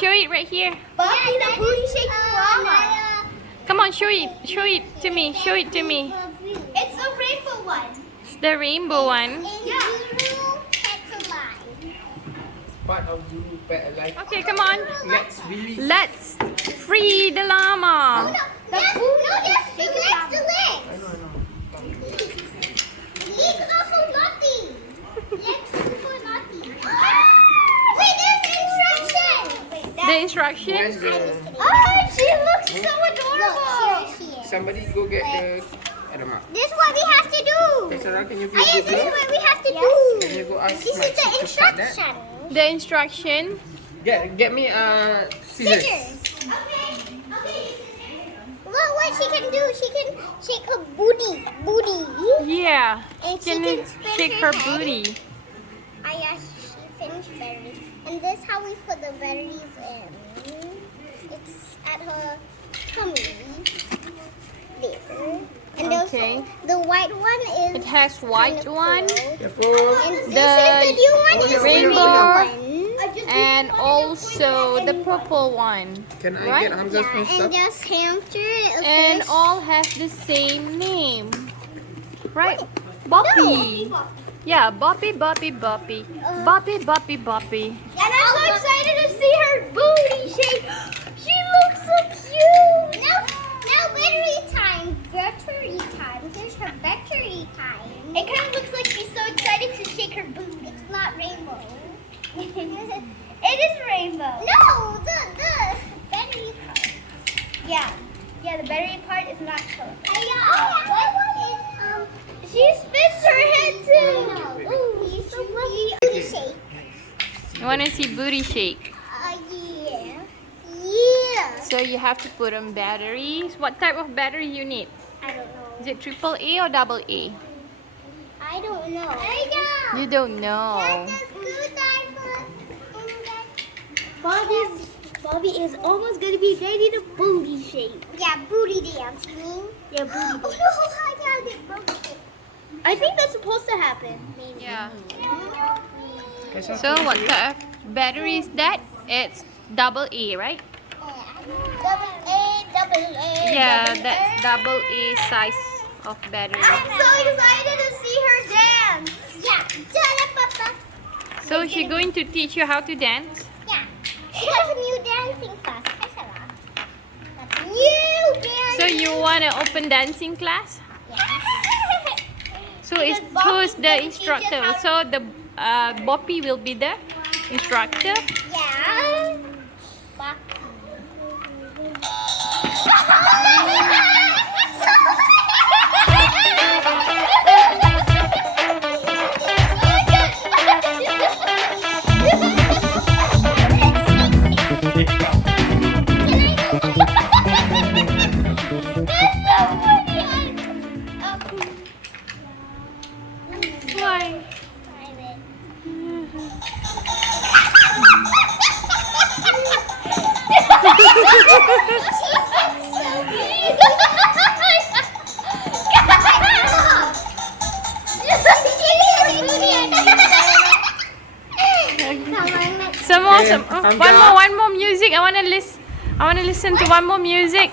show it right here. Bobby, the booty shaking llama. Come on, show it. Show it to me. Show it to me. It's the rainbow one. It's the rainbow one. Yeah. Zurupetsalive. Part of zurupetsalive. Okay, come on. Let's release. Let's free the llama. Yes, the legs. I know. Legs are so naughty. Legs super naughty. Wait, there's instructions. The instruction. Where's the? Oh, she looks so adorable. Somebody go get the. I don't know. This is what we have to do. Okay, Sarah, can you Oh, please yes, go this is there? what we have to Can do. you go ask This is Mike the to start that? instruction. The instruction. Get me scissors. Okay. Look what she can do. She can shake her booty. Yeah. And She she can can spin shake her her head. booty. I guess she finished batteries. And this is how we put the batteries in. It's at her tummy. There. And Okay. the white one is It has white one Careful. And this The is the new one. Is the rainbow one. and also the purple one. Can I Right? get Hamza's Yeah, phone and stuff? just hamster a And fish. all has the same name. Right? Boppy. Yeah, Boppy. Boppy. Boppy, Boppy. And I'm so excited to see her booty shape. She looks so cute. Now battery time. Battery time. Here's her battery time. It kind of looks like she's so excited to shake her booty. It's not rainbow. It is rainbow. No, the battery part. Yeah, the battery part is not colorful. She spins her head too. Ooh, she's so lovely. Booty shake. You want to see booty shake? Yeah. So you have to put on batteries. What type of battery you need? I don't know. Is it AAA or AA? I don't know. You don't know. Bobby is almost gonna be ready to booty shake. Yeah, booty dance. You mean? Yeah, booty dance. Oh no, I got it. Booty shake. I think that's supposed to happen. Maybe. Yeah. Okay, So what type of battery is that? It's AA, right? Double A. Yeah, that's AA size of battery. I'm so excited to see her dance. Yeah. Papa. So she's going to teach you how to dance? Yeah. She has a new dancing class. Hi, Sarah. That's a new dancing. So you want to open dancing class? Yes. So it's Because Bobby's who's the gonna teach instructor? us So the Boppy will be the instructor. Yeah. Why? Some more, Okay, one more music. I wanna listen to one more music.